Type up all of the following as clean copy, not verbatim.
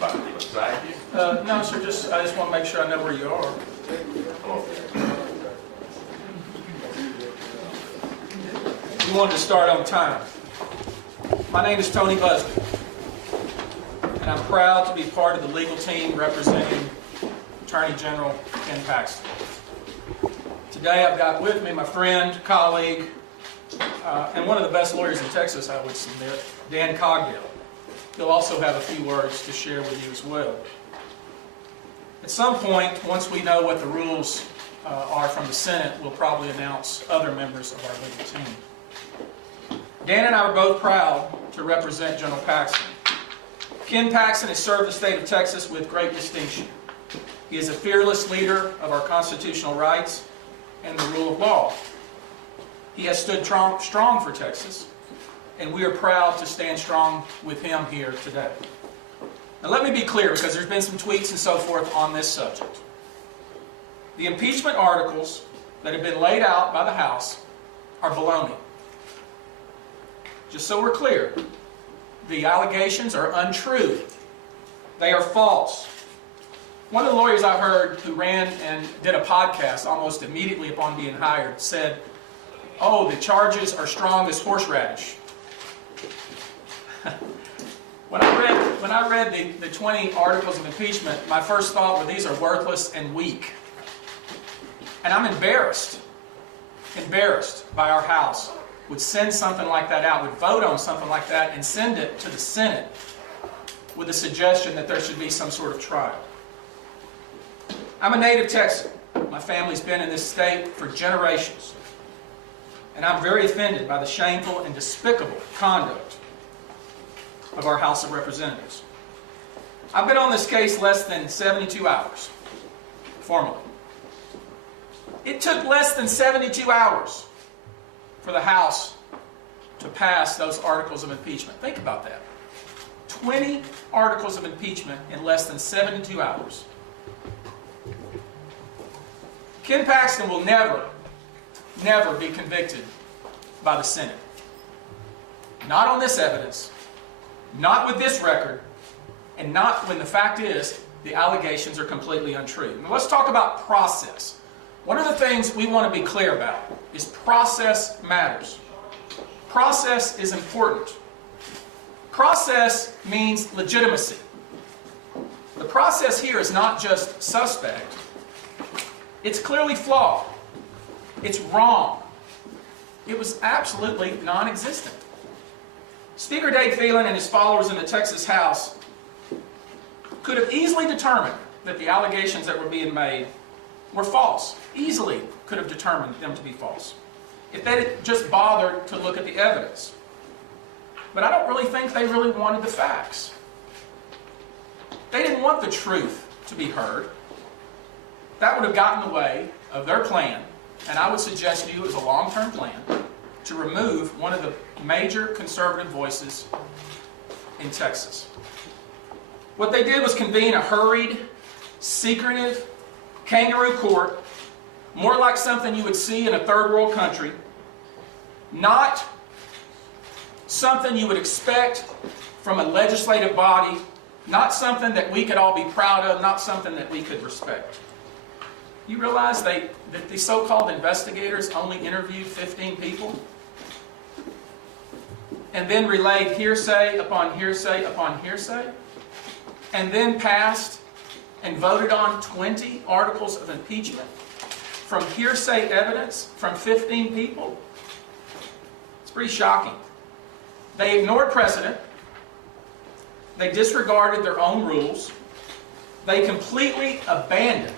Beside you? No, sir. I just want to make sure I know where you are. We wanted to start on time. My name is Tony Buzbee, and I'm proud to be part of the legal team representing Attorney General Ken Paxton. Today I've got with me my friend, colleague, and one of the best lawyers in Texas, I would submit, Dan Cogdell. He'll also have a few words to share with you as well. At some point, once we know what the rules are from the Senate, we'll probably announce other members of our legal team. Dan and I are both proud to represent General Paxton. Ken Paxton has served the state of Texas with great distinction. He is a fearless leader of our constitutional rights and the rule of law. He has stood strong for Texas, and we are proud to stand strong with him here today. Now let me be clear, because there's been some tweets and so forth on this subject. The impeachment articles that have been laid out by the House are baloney. Just so we're clear, the allegations are untrue. They are false. One of the lawyers I heard who ran and did a podcast almost immediately upon being hired said, "Oh, the charges are strong as horseradish." When I read the 20 articles of impeachment, my first thought was these are worthless and weak. And I'm embarrassed by our House would send something like that out, would vote on something like that and send it to the Senate with a suggestion that there should be some sort of trial. I'm a native Texan. My family's been in this state for generations. And I'm very offended by the shameful and despicable conduct of our House of Representatives. I've been on this case less than 72 hours, formally. It took less than 72 hours for the House to pass those articles of impeachment. Think about that. 20 articles of impeachment in less than 72 hours. Ken Paxton will never be convicted by the Senate. Not on this evidence, not with this record, and not when the fact is the allegations are completely untrue. Now let's talk about process. One of the things we want to be clear about is process matters. Process is important. Process means legitimacy. The process here is not just suspect. It's clearly flawed. It's wrong. It was absolutely non-existent. Speaker Dave Phelan and his followers in the Texas House could have easily determined that the allegations that were being made were false. Easily could have determined them to be false if they had just bothered to look at the evidence. But I don't really think they really wanted the facts. They didn't want the truth to be heard. That would have gotten in the way of their plan, and I would suggest to you it was a long-term plan, to remove one of the major conservative voices in Texas. What they did was convene a hurried, secretive, kangaroo court, more like something you would see in a third world country, not something you would expect from a legislative body, not something that we could all be proud of, not something that we could respect. You realize that the so-called investigators only interviewed 15 people? And then relayed hearsay upon hearsay upon hearsay? And then passed and voted on 20 articles of impeachment from hearsay evidence from 15 people? It's pretty shocking. They ignored precedent. They disregarded their own rules. They completely abandoned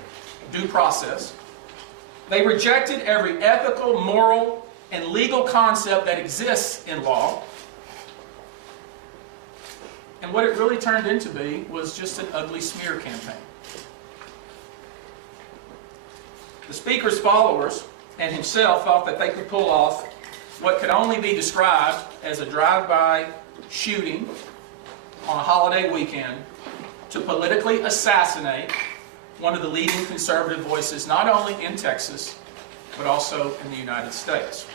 due process. They rejected every ethical, moral, and legal concept that exists in law. And what it really turned into be was just an ugly smear campaign. The Speaker's followers and himself thought that they could pull off what could only be described as a drive-by shooting on a holiday weekend to politically assassinate one of the leading conservative voices, not only in Texas, but also in the United States.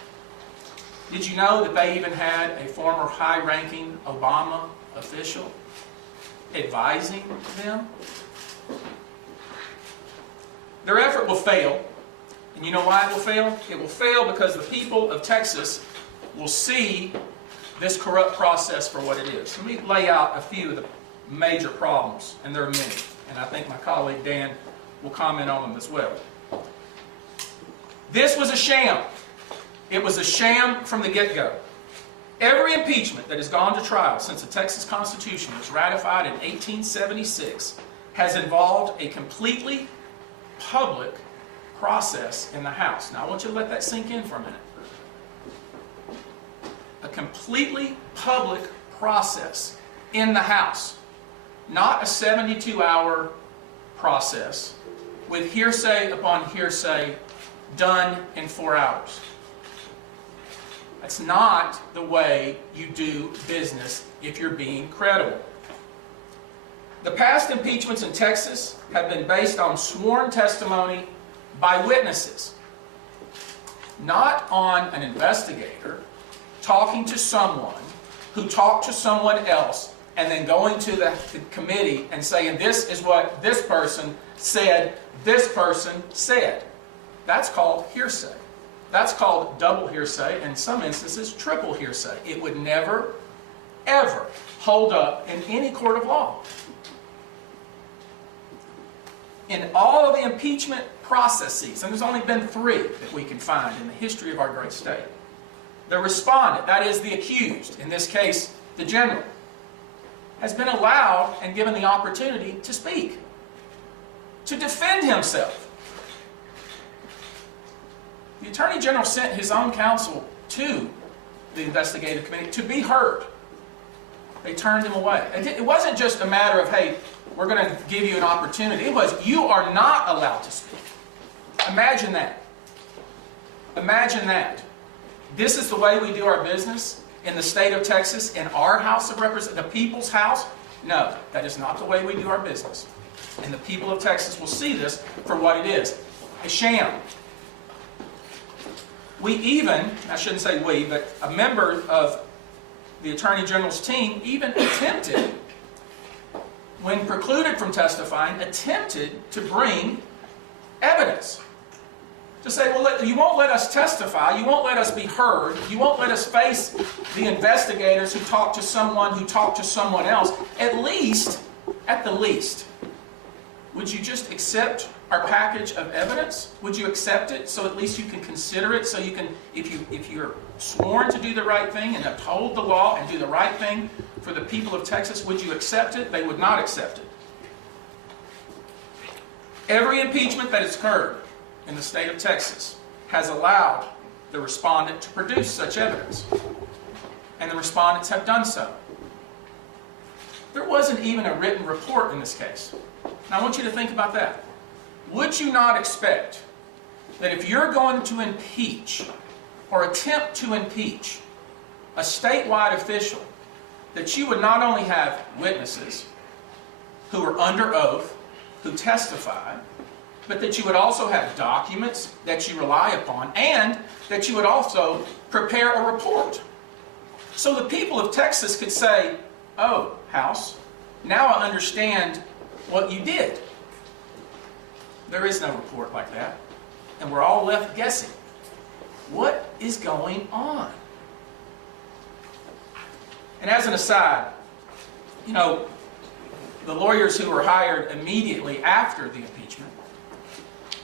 Did you know that they even had a former high-ranking Obama official advising them, their effort will fail. And you know why it will fail? It will fail because the people of Texas will see this corrupt process for what it is. Let me lay out a few of the major problems, and there are many. And I think my colleague Dan will comment on them as well. This was a sham. It was a sham from the get-go. Every impeachment that has gone to trial since the Texas Constitution was ratified in 1876 has involved a completely public process in the House. Now I want you to let that sink in for a minute. A completely public process in the House. Not a 72-hour process with hearsay upon hearsay done in 4 hours. That's not the way you do business if you're being credible. The past impeachments in Texas have been based on sworn testimony by witnesses, not on an investigator talking to someone who talked to someone else and then going to the committee and saying, this is what this person said, this person said. That's called hearsay. That's called double hearsay, and in some instances, triple hearsay. It would never, ever hold up in any court of law. In all of the impeachment processes, and there's only been 3 that we can find in the history of our great state, the respondent, that is the accused, in this case, the general, has been allowed and given the opportunity to speak, to defend himself. The Attorney General sent his own counsel to the investigative committee to be heard. They turned him away. It wasn't just a matter of, hey, we're going to give you an opportunity. It was, you are not allowed to speak. Imagine that. Imagine that. This is the way we do our business in the state of Texas, in our House of Representatives, the people's house? No, that is not the way we do our business. And the people of Texas will see this for what it is, a sham. We even, I shouldn't say we, but a member of the Attorney General's team even attempted, when precluded from testifying, attempted to bring evidence. To say, well, you won't let us testify, you won't let us be heard, you won't let us face the investigators who talked to someone who talked to someone else. At the least, would you just accept our package of evidence? Would you accept it so at least you can consider it, so you can, if you're sworn to do the right thing and uphold the law and do the right thing for the people of Texas, would you accept it? They would not accept it. Every impeachment that has occurred in the state of Texas has allowed the respondent to produce such evidence. And the respondents have done so. There wasn't even a written report in this case. Now I want you to think about that. Would you not expect that if you're going to impeach or attempt to impeach a statewide official, that you would not only have witnesses who are under oath, who testify, but that you would also have documents that you rely upon, and that you would also prepare a report. So the people of Texas could say, oh, House, now I understand what you did. There is no report like that. And we're all left guessing. What is going on? And as an aside, you know, the lawyers who were hired immediately after the impeachment,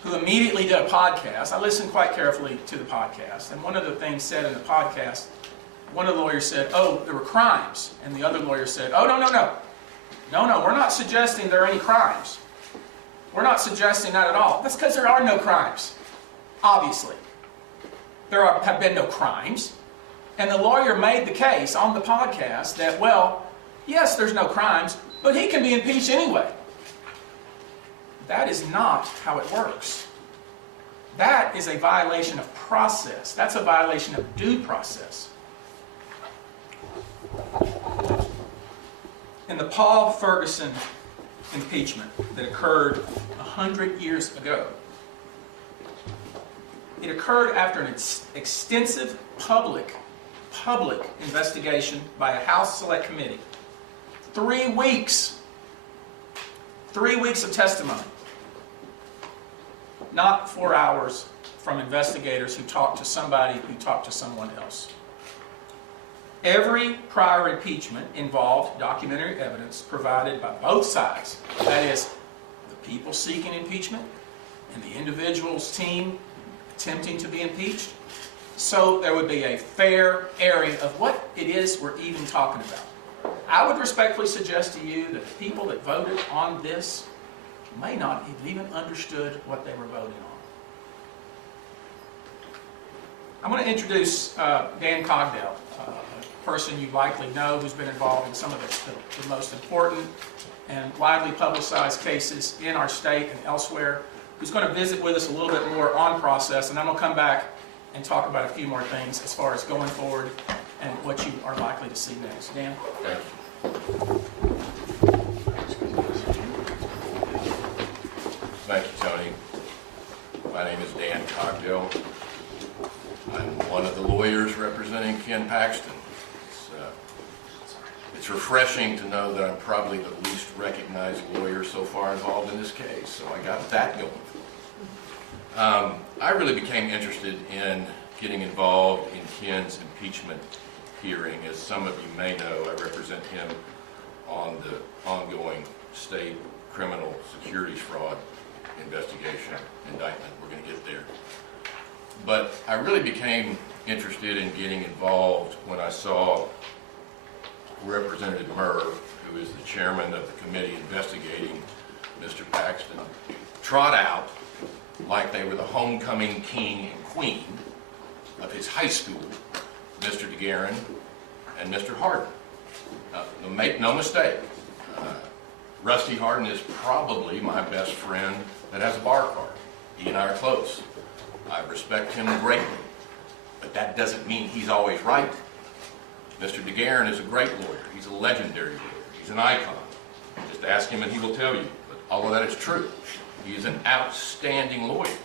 who immediately did a podcast, I listened quite carefully to the podcast, and one of the things said in the podcast, one of the lawyers said, oh, there were crimes. And the other lawyer said, oh, no, we're not suggesting there are any crimes. We're not suggesting that at all. That's because there are no crimes, obviously. Have been no crimes. And the lawyer made the case on the podcast that, well, yes, there's no crimes, but he can be impeached anyway. That is not how it works. That is a violation of process. That's a violation of due process. In the Paul Ferguson impeachment that occurred 100 years ago, it occurred after an extensive public investigation by a House Select Committee. 3 weeks 3 weeks of testimony. Not 4 hours from investigators who talked to somebody who talked to someone else. Every prior impeachment involved documentary evidence provided by both sides. That is, the people seeking impeachment and the individual's team attempting to be impeached. So there would be a fair airing of what it is we're even talking about. I would respectfully suggest to you that the people that voted on this may not have even understood what they were voting on. I'm going to introduce Dan Cogdell, a person you likely know who's been involved in some of the most important and widely publicized cases in our state and elsewhere, who's going to visit with us a little bit more on process, and I'm going to come back and talk about a few more things as far as going forward and what you are likely to see next. Dan? Thank you. Thank you, Tony. My name is Dan Cogdell. I'm one of the lawyers representing Ken Paxton. It's refreshing to know that I'm probably the least recognized lawyer so far involved in this case, so I got that going. I really became interested in getting involved in Ken's impeachment hearing. As some of you may know, I represent him on the ongoing state criminal securities fraud investigation indictment. We're going to get there. But I really became interested in getting involved when I saw Representative Merv, who is the chairman of the committee investigating Mr. Paxton, trot out like they were the homecoming king and queen of his high school, Mr. DeGuerin and Mr. Hardin. Make no mistake, Rusty Hardin is probably my best friend that has a bar card. He and I are close. I respect him greatly, but that doesn't mean he's always right. Mr. DeGuerin is a great lawyer. He's a legendary lawyer. He's an icon. Just ask him and he will tell you. But all of that is true. He is an outstanding lawyer.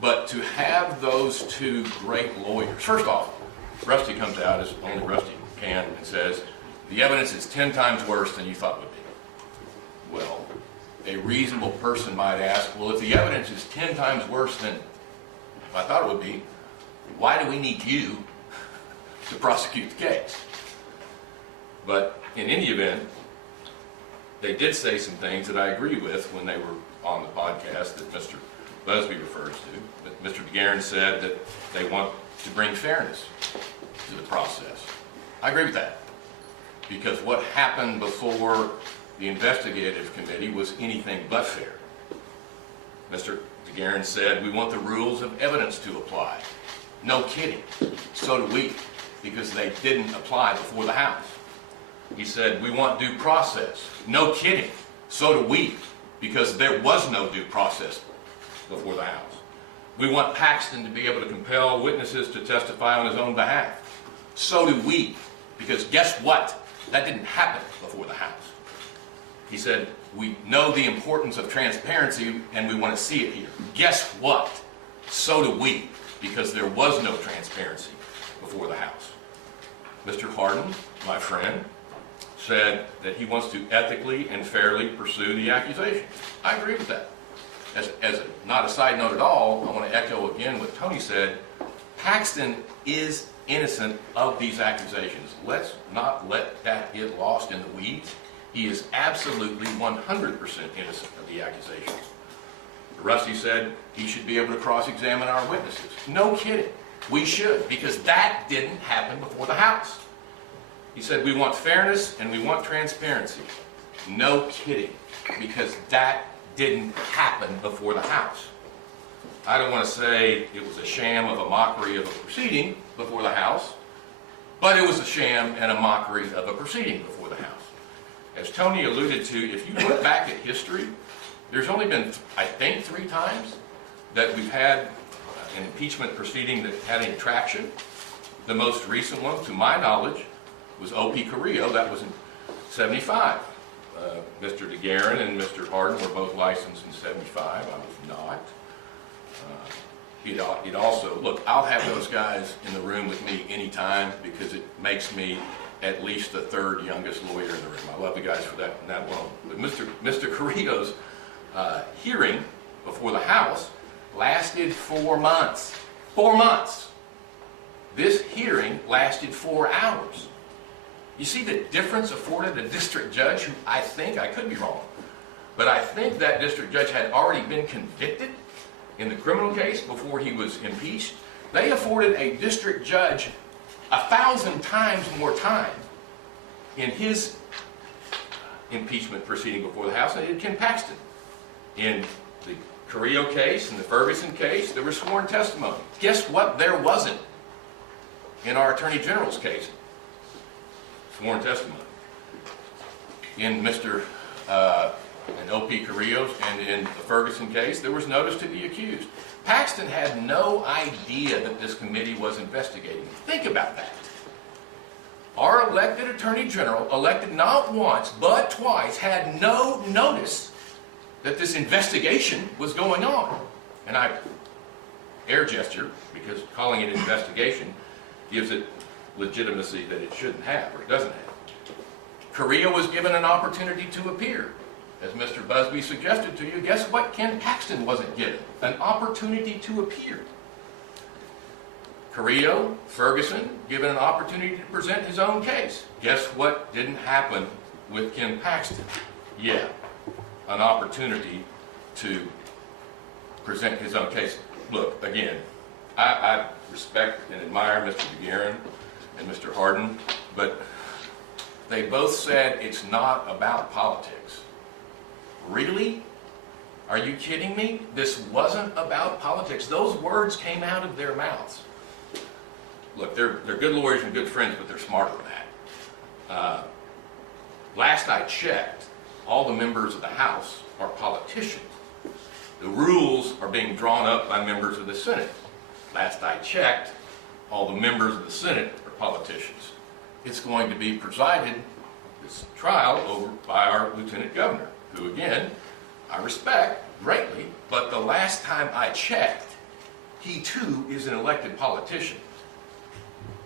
But to have those two great lawyers, first off, Rusty comes out, as only Rusty can, and says, the evidence is 10 times worse than you thought would be. Well, a reasonable person might ask, well, if the evidence is 10 times worse than I thought it would be, why do we need you to prosecute the case? But in any event, they did say some things that I agree with when they were on the podcast that Mr. Buzbee refers to. That Mr. DeGuerin said that they want to bring fairness to the process. I agree with that, because what happened before the investigative committee was anything but fair. Mr. DeGuerin said, we want the rules of evidence to apply. No kidding. So do we, because they didn't apply before the House. He said, we want due process. No kidding. So do we, because there was no due process before the House. We want Paxton to be able to compel witnesses to testify on his own behalf. So do we, because guess what? That didn't happen before the House. He said, we know the importance of transparency and we want to see it here. Guess what? So do we, because there was no transparency before the House. Mr. Hardin, my friend, said that he wants to ethically and fairly pursue the accusations. I agree with that. Not a side note at all, I want to echo again what Tony said. Paxton is innocent of these accusations. Let's not let that get lost in the weeds. He is absolutely 100% innocent of the accusations. Rusty said he should be able to cross-examine our witnesses. No kidding. We should, because that didn't happen before the House. He said we want fairness and we want transparency. No kidding, because that didn't happen before the House. I don't want to say it was a sham of a mockery of a proceeding before the House, but it was a sham and a mockery of a proceeding before the House. As Tony alluded to, if you look back at history, there's only been, I think, 3 times that we've had an impeachment proceeding that had any traction. The most recent one, to my knowledge, was O.P. Carrillo. That was in 75. Mr. DeGuerin and Mr. Hardin were both licensed in 75. I was not. He'd also, look, I'll have those guys in the room with me anytime because it makes me at least the third youngest lawyer in the room. I love the guys for that one. But Mr. Carrillo's hearing before the House lasted 4 months. 4 months. This hearing lasted 4 hours. You see the difference afforded a district judge who I could be wrong, but I think that district judge had already been convicted in the criminal case before he was impeached. They afforded a district judge 1,000 times more time in his impeachment proceeding before the House than they did Ken Paxton. In the Carrillo case and the Ferguson case, there was sworn testimony. Guess what? There wasn't in our Attorney General's case. Sworn testimony. In Mr. and O.P. Carrillo's and in the Ferguson case, there was notice to the accused. Paxton had no idea that this committee was investigating. Think about that. Our elected Attorney General, elected not once but twice, had no notice that this investigation was going on. And I air gesture, because calling it an investigation gives it legitimacy that it shouldn't have, or it doesn't have. Carrillo was given an opportunity to appear. As Mr. Buzbee suggested to you, guess what Ken Paxton wasn't given? An opportunity to appear. Carrillo, Ferguson, given an opportunity to present his own case. Guess what didn't happen with Ken Paxton? Yeah, an opportunity to present his own case. Look, again, I respect and admire Mr. DeGuerin and Mr. Hardin, but they both said it's not about politics. Really? Are you kidding me? This wasn't about politics. Those words came out of their mouths. Look, they're good lawyers and good friends, but they're smarter than that. Last I checked, all the members of the House are politicians. The rules are being drawn up by members of the Senate. Last I checked, all the members of the Senate are politicians. It's going to be presided, this trial, over by our Lieutenant Governor, who, again, I respect greatly, but the last time I checked, he too is an elected politician.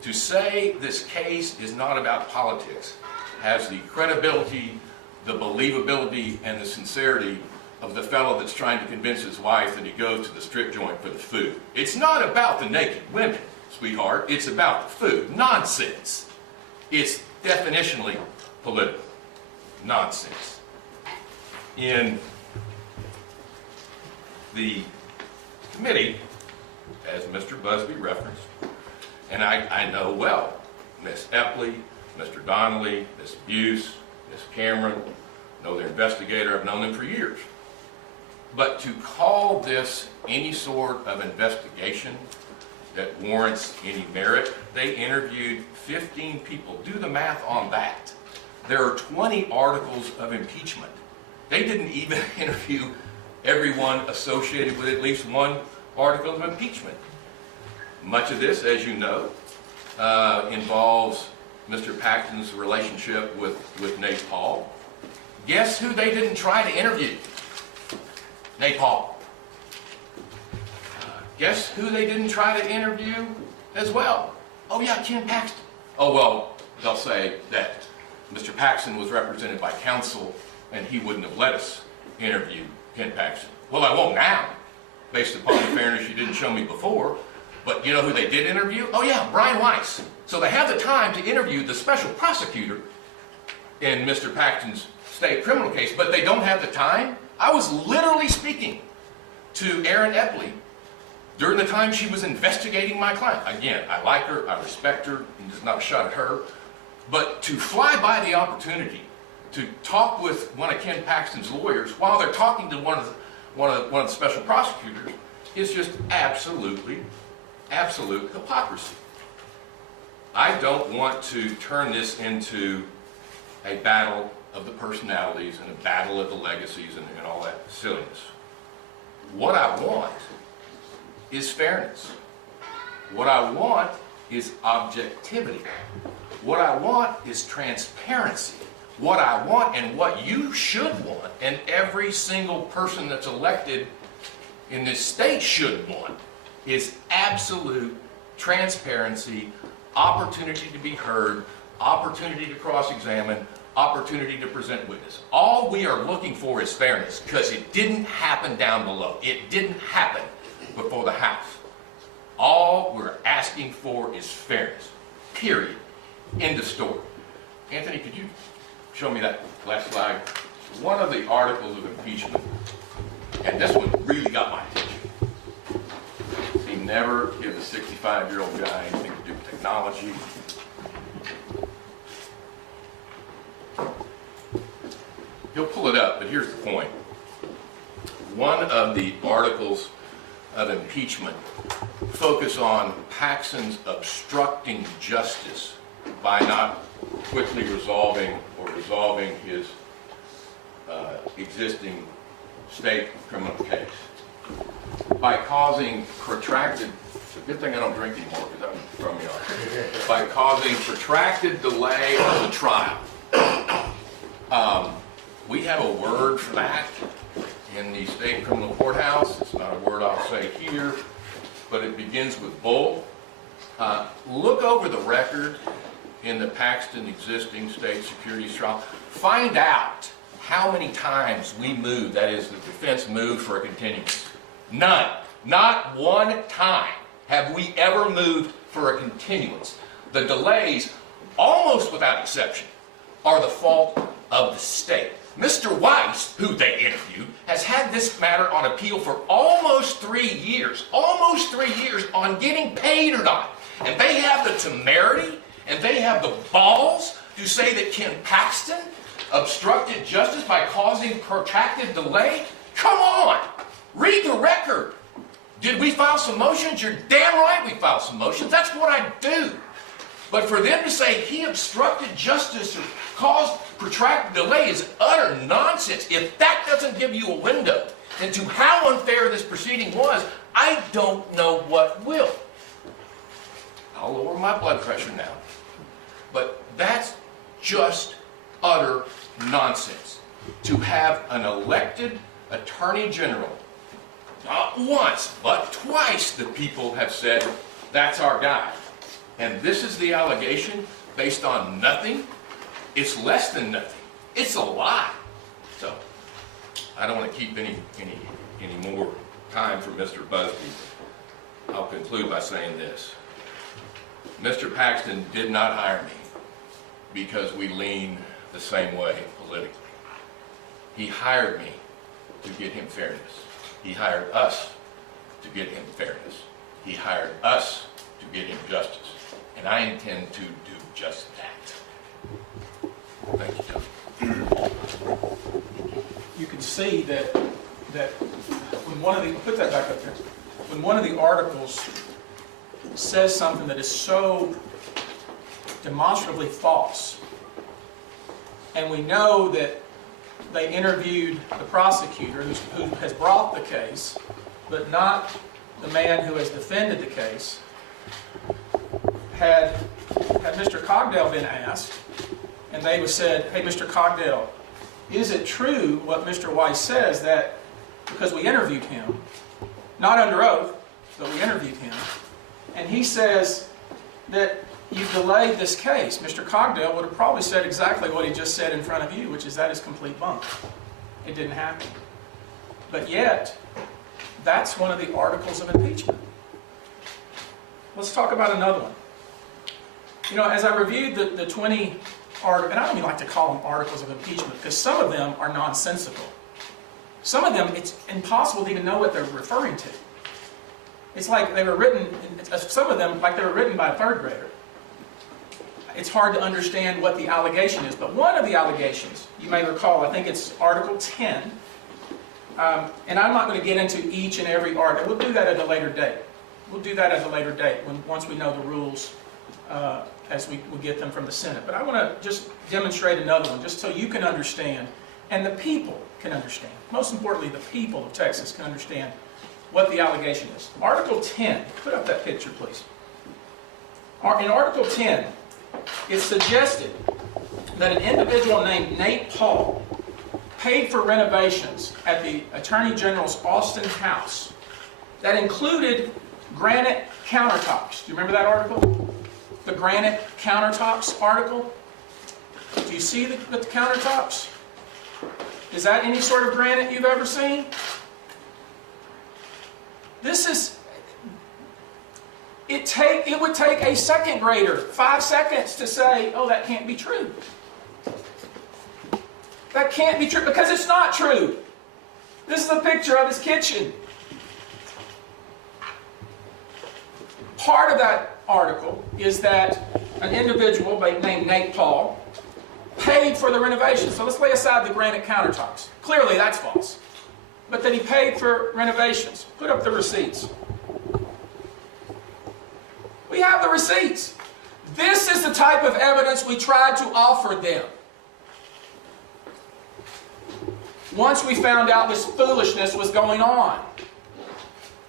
To say this case is not about politics has the credibility, the believability, and the sincerity of the fellow that's trying to convince his wife that he goes to the strip joint for the food. It's not about the naked women, sweetheart. It's about the food. Nonsense. It's definitionally political. Nonsense. In the committee, as Mr. Buzbee referenced, and I know well Miss Epley, Mr. Donnelly, Miss Buse, Miss Cameron, know their investigator, I've known them for years. But to call this any sort of investigation that warrants any merit, they interviewed 15 people. Do the math on that. There are 20 articles of impeachment. They didn't even interview everyone associated with at least one article of impeachment. Much of this, as you know, involves Mr. Paxton's relationship with Nate Paul. Guess who they didn't try to interview? Nate Paul. Guess who they didn't try to interview as well? Oh yeah, Ken Paxton. Oh well, they'll say that Mr. Paxton was represented by counsel and he wouldn't have let us interview Ken Paxton. Well, I won't now, based upon the fairness you didn't show me before. But you know who they did interview? Oh yeah, Brian Weiss. So they have the time to interview the special prosecutor in Mr. Paxton's state criminal case, but they don't have the time. I was literally speaking to Erin Epley during the time she was investigating my client. Again, I like her, I respect her, and it's not a shot at her, but to fly by the opportunity to talk with one of Ken Paxton's lawyers while they're talking to one of the special prosecutors is just absolute hypocrisy. I don't want to turn this into a battle of the personalities and a battle of the legacies and all that silliness. What I want is fairness. What I want is objectivity. What I want is transparency. What I want and what you should want, and every single person that's elected in this state should want, is absolute transparency, opportunity to be heard, opportunity to cross-examine, opportunity to present witness. All we are looking for is fairness, because it didn't happen down below. It didn't happen before the House. All we're asking for is fairness. Period. End of story. Anthony, could you show me that last slide? One of the articles of impeachment, and this one really got my attention. He never gives a 65-year-old guy anything to do with technology. He'll pull it up, but here's the point. One of the articles of impeachment focus on Paxton's obstructing justice by not quickly resolving his existing state criminal case, by causing protracted, it's a good thing I don't drink anymore because that would throw me off, by causing protracted delay of the trial. We have a word for that in the state criminal courthouse. It's not a word I'll say here, but it begins with bull. Look over the record in the Paxton existing state securities trial. Find out how many times we moved, that is, the defense moved for a continuance. None. Not one time have we ever moved for a continuance. The delays, almost without exception, are the fault of the state. Mr. Weiss, who they interviewed, has had this matter on appeal for almost 3 years on getting paid or not. And they have the temerity and they have the balls to say that Ken Paxton obstructed justice by causing protracted delay? Come on! Read the record. Did we file some motions? You're damn right we filed some motions. That's what I do. But for them to say he obstructed justice or caused protracted delay is utter nonsense. If that doesn't give you a window into how unfair this proceeding was, I don't know what will. I'll lower my blood pressure now. But that's just utter nonsense. To have an elected attorney general, not once, but twice the people have said, that's our guy. And this is the allegation based on nothing. It's less than nothing. It's a lie. So, I don't want to keep any more time for Mr. Buzbee. I'll conclude by saying this. Mr. Paxton did not hire me because we lean the same way politically. He hired me to get him fairness. He hired us to get him fairness. He hired us to get him justice. And I intend to do just that. Thank you, Tony. You can see that when one of the, put that back up there, when one of the articles says something that is so demonstrably false, and we know that they interviewed the prosecutor who has brought the case, but not the man who has defended the case, had Mr. Cogdell been asked, and they said, hey, Mr. Cogdell, is it true what Mr. Weiss says that, because we interviewed him, not under oath, but we interviewed him, and he says that you've delayed this case. Mr. Cogdell would have probably said exactly what he just said in front of you, which is that is complete bunk. It didn't happen. But yet, that's one of the articles of impeachment. Let's talk about another one. You know, as I reviewed the 20 articles, and I don't even like to call them articles of impeachment, because some of them are nonsensical. Some of them, it's impossible to even know what they're referring to. It's like they were written, some of them, like they were written by a third grader. It's hard to understand what the allegation is, but one of the allegations, you may recall, I think it's Article 10, and I'm not going to get into each and every article. We'll do that at a later date. We'll do that at a later date, once we know the rules as we get them from the Senate. But I want to just demonstrate another one, just so you can understand, and the people can understand. Most importantly, the people of Texas can understand what the allegation is. Article 10, put up that picture, please. In Article 10, it's suggested that an individual named Nate Paul paid for renovations at the Attorney General's Austin house that included granite countertops. Do you remember that article? the granite countertops article? Do you see the countertops? Is that any sort of granite you've ever seen? This is... It would take a second grader 5 seconds to say, oh, that can't be true. That can't be true, because it's not true. This is a picture of his kitchen. Part of that article is that an individual named Nate Paul paid for the renovation. So let's lay aside the granite countertops. Clearly that's false. But that he paid for renovations. Put up the receipts. We have the receipts. This is the type of evidence we tried to offer them. Once we found out this foolishness was going on.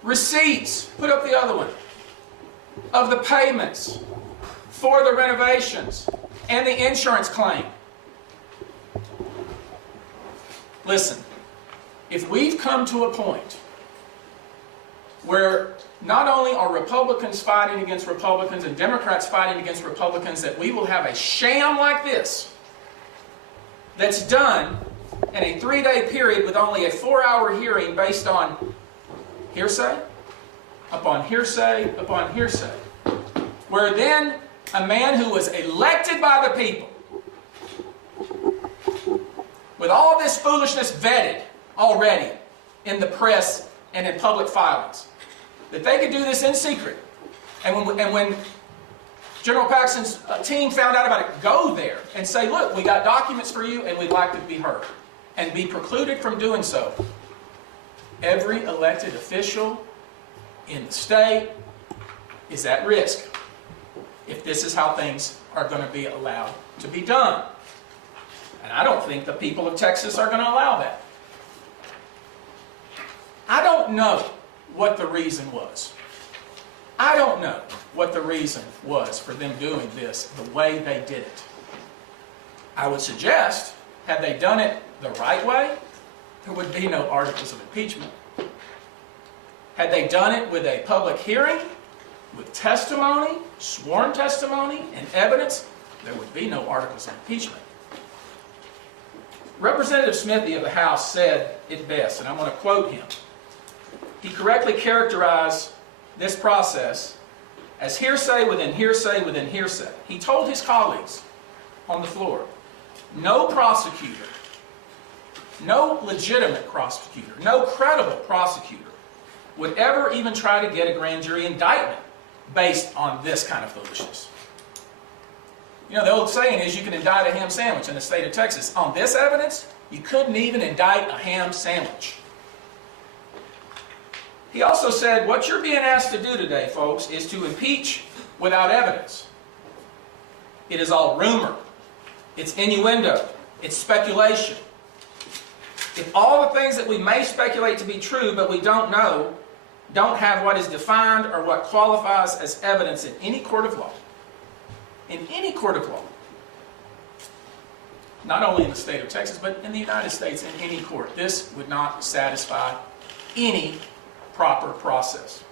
Receipts. Put up the other one. Of the payments for the renovations and the insurance claim. Listen, if we've come to a point where not only are Republicans fighting against Republicans and Democrats fighting against Republicans, that we will have a sham like this that's done in a 3-day period with only a 4-hour hearing based on hearsay upon hearsay upon hearsay, where then a man who was elected by the people, with all this foolishness vetted already in the press and in public filings, that they could do this in secret. And when General Paxton's team found out about it, go there and say, look, we got documents for you and we'd like to be heard. And be precluded from doing so. Every elected official in the state is at risk if this is how things are going to be allowed to be done. And I don't think the people of Texas are going to allow that. I don't know what the reason was. I don't know what the reason was for them doing this the way they did it. I would suggest, had they done it the right way, there would be no articles of impeachment. Had they done it with a public hearing, with testimony, sworn testimony, and evidence, there would be no articles of impeachment. Representative Smithy of the House said it best, and I'm going to quote him. He correctly characterized this process as hearsay within hearsay within hearsay. He told his colleagues on the floor, no prosecutor, no legitimate prosecutor, no credible prosecutor would ever even try to get a grand jury indictment based on this kind of foolishness. You know, the old saying is you can indict a ham sandwich in the state of Texas. On this evidence, you couldn't even indict a ham sandwich. He also said, what you're being asked to do today, folks, is to impeach without evidence. It is all rumor. It's innuendo. It's speculation. If all the things that we may speculate to be true, but we don't know, don't have what is defined or what qualifies as evidence in any court of law, in any court of law, not only in the state of Texas, but in the United States, in any court, this would not satisfy any proper process.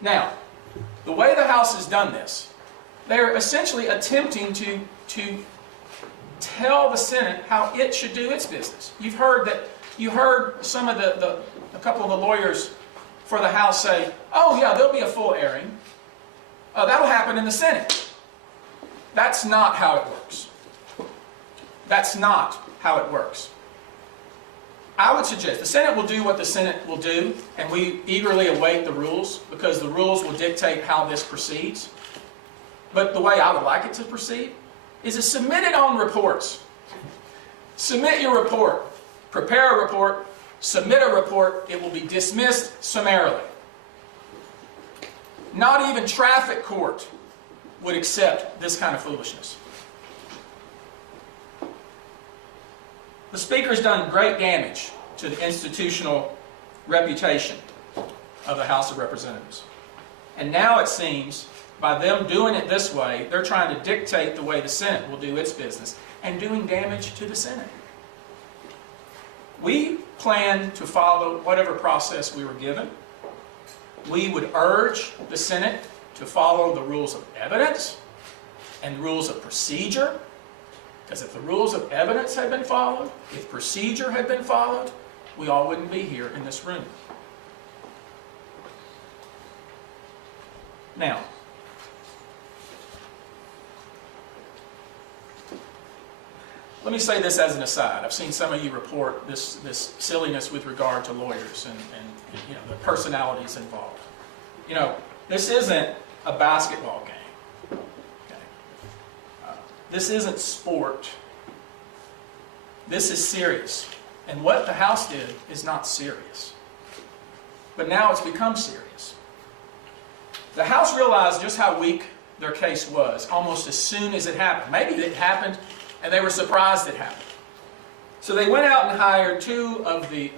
Now, the way the House has done this, they're essentially attempting to tell the Senate how it should do its business. You heard some of a couple of the lawyers for the House say, oh yeah, there'll be a full airing. That'll happen in the Senate. That's not how it works. That's not how it works. I would suggest the Senate will do what the Senate will do, and we eagerly await the rules, because the rules will dictate how this proceeds. But the way I would like it to proceed is to submit it on reports. Submit your report. Prepare a report. Submit a report. It will be dismissed summarily. Not even traffic court would accept this kind of foolishness. The Speaker's done great damage to the institutional reputation of the House of Representatives. And now it seems, by them doing it this way, they're trying to dictate the way the Senate will do its business and doing damage to the Senate. We plan to follow whatever process we were given. We would urge the Senate to follow the rules of evidence, and rules of procedure, because if the rules of evidence had been followed, if procedure had been followed, we all wouldn't be here in this room. Now, let me say this as an aside. I've seen some of you report this silliness with regard to lawyers and the personalities involved. This isn't a basketball game. Okay? This isn't sport. This is serious. And what the House did is not serious. But now it's become serious. The House realized just how weak their case was almost as soon as it happened. Maybe it happened and they were surprised it happened. So they went out and hired two of the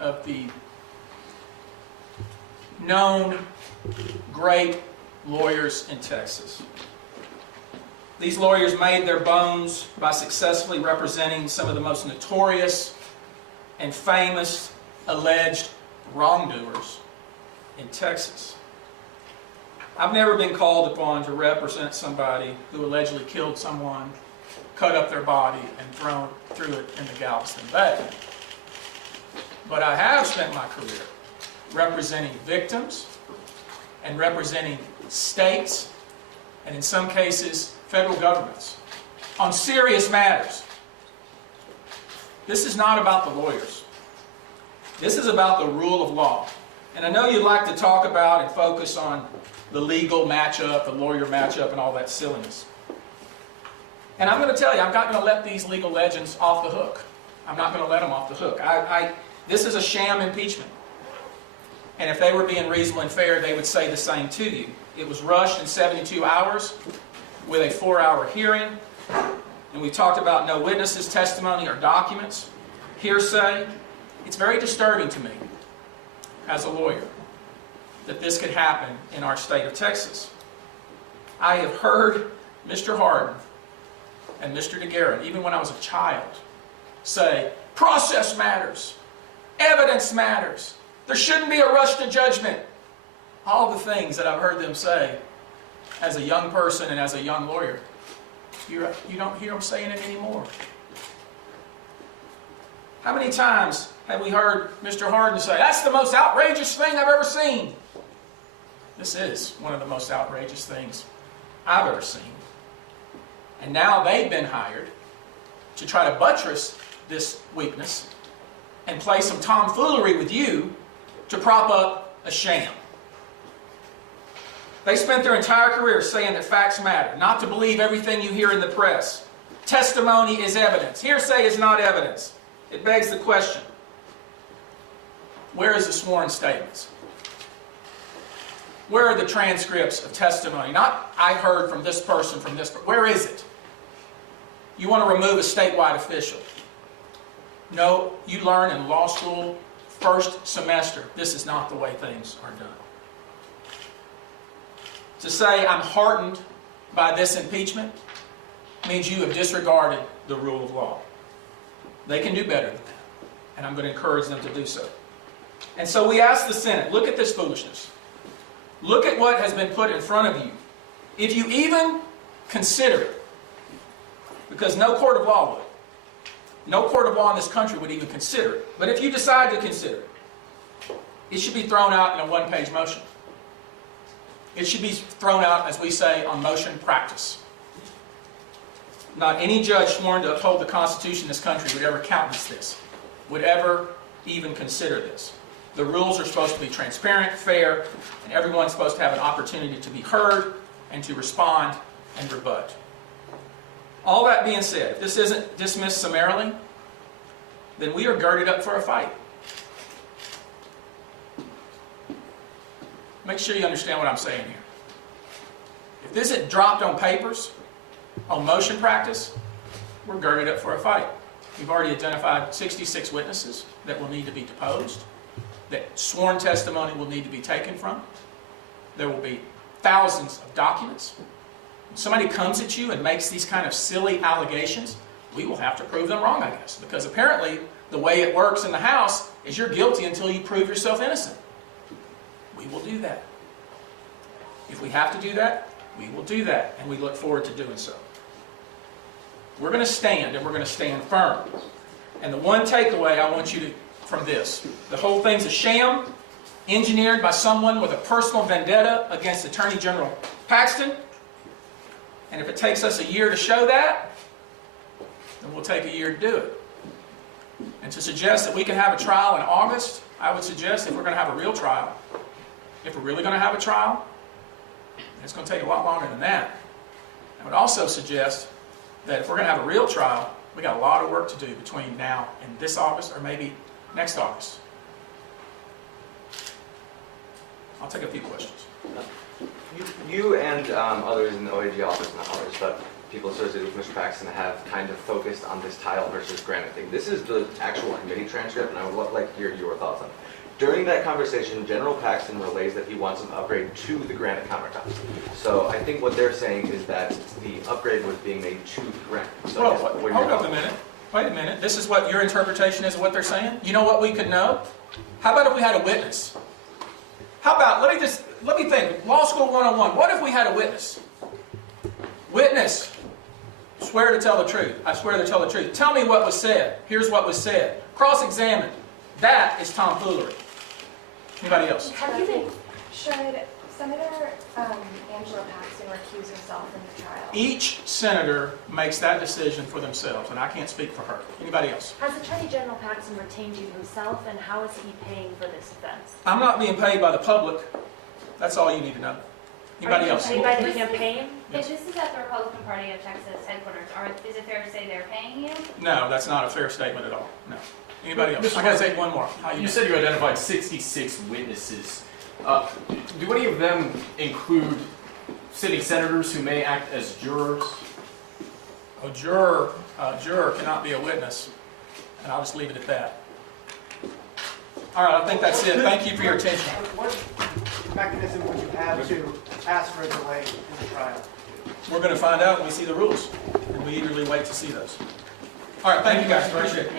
known great lawyers in Texas. These lawyers made their bones by successfully representing some of the most notorious and famous alleged wrongdoers in Texas. I've never been called upon to represent somebody who allegedly killed someone, cut up their body, and threw it in the Galveston Bay. But I have spent my career representing victims and representing states, and in some cases, federal governments, on serious matters. This is not about the lawyers. This is about the rule of law. And I know you'd like to talk about and focus on the legal matchup, the lawyer matchup, and all that silliness. And I'm going to tell you, I'm not going to let these legal legends off the hook. I'm not going to let them off the hook. This is a sham impeachment. And if they were being reasonable and fair, they would say the same to you. It was rushed in 72 hours with a 4-hour hearing. And we talked about no witnesses' testimony or documents, hearsay. It's very disturbing to me as a lawyer that this could happen in our state of Texas. I have heard Mr. Hardin and Mr. DeGuerin, even when I was a child, say, process matters, evidence matters, there shouldn't be a rush to judgment. All the things that I've heard them say as a young person and as a young lawyer, you don't hear them saying it anymore. How many times have we heard Mr. Hardin say, that's the most outrageous thing I've ever seen? This is one of the most outrageous things I've ever seen. And now they've been hired to try to buttress this weakness and play some tomfoolery with you to prop up a sham. They spent their entire career saying that facts matter, not to believe everything you hear in the press. Testimony is evidence. Hearsay is not evidence. It begs the question, where is the sworn statements? Where are the transcripts of testimony? Not, I heard from this person, from this person. Where is it? You want to remove a statewide official. No, you learn in law school, first semester, this is not the way things are done. To say I'm heartened by this impeachment means you have disregarded the rule of law. They can do better than that, and I'm going to encourage them to do so. And so we ask the Senate, look at this foolishness. Look at what has been put in front of you. If you even consider it, because no court of law would. No court of law in this country would even consider it. But if you decide to consider it, it should be thrown out in a one-page motion. It should be thrown out, as we say, on motion practice. Not any judge sworn to uphold the Constitution of this country would ever countenance this, would ever even consider this. The rules are supposed to be transparent, fair, and everyone's supposed to have an opportunity to be heard and to respond and rebut. All that being said, if this isn't dismissed summarily, then we are girded up for a fight. Make sure you understand what I'm saying here. If this isn't dropped on papers, on motion practice, we're girded up for a fight. We've already identified 66 witnesses that will need to be deposed, that sworn testimony will need to be taken from. There will be thousands of documents. When somebody comes at you and makes these kind of silly allegations, we will have to prove them wrong, I guess, because apparently the way it works in the House is you're guilty until you prove yourself innocent. We will do that. If we have to do that, we will do that, and we look forward to doing so. We're going to stand, and we're going to stand firm. And the one takeaway I want you to, from this, the whole thing's a sham, engineered by someone with a personal vendetta against Attorney General Paxton. And if it takes us a year to show that, then we'll take a year to do it. And to suggest that we can have a trial in August, I would suggest if we're going to have a real trial, if we're really going to have a trial, it's going to take a lot longer than that. I would also suggest that if we're going to have a real trial, we got a lot of work to do between now and this August, or maybe next August. I'll take a few questions. You and others in the OAG office, not others, but people associated with Mr. Paxton have kind of focused on this tile versus granite thing. This is the actual committee transcript, and I would like to hear your thoughts on it. During that conversation, General Paxton relays that he wants an upgrade to the granite countertops. So I think what they're saying is that the upgrade was being made to granite. So Well, hold up a minute. Wait a minute. This is what your interpretation is of what they're saying? You know what we could know? How about if we had a witness? How about, let me think, Law School 101, what if we had a witness? Witness, swear to tell the truth. I swear to tell the truth. Tell me what was said. Here's what was said. Cross-examined. That is tomfoolery. Anybody else? Should Senator Angela Paxton recuse herself from the trial? Each senator makes that decision for themselves, and I can't speak for her. Anybody else? Has Attorney General Paxton retained you himself, and how is he paying for this offense? I'm not being paid by the public. That's all you need to know. Anybody else? Are you paid by the campaign? If this is at the Republican Party of Texas headquarters, is it fair to say they're paying you? No, that's not a fair statement at all. No. Anybody else? I gotta take one more. You said you identified 66 witnesses. Do any of them include sitting senators who may act as jurors? A juror cannot be a witness, and I'll just leave it at that. All right, I think that's it. Thank you for your attention. What mechanism would you have to ask for a delay in the trial? We're going to find out when we see the rules, and we eagerly wait to see those. All right, thank you guys. Appreciate it.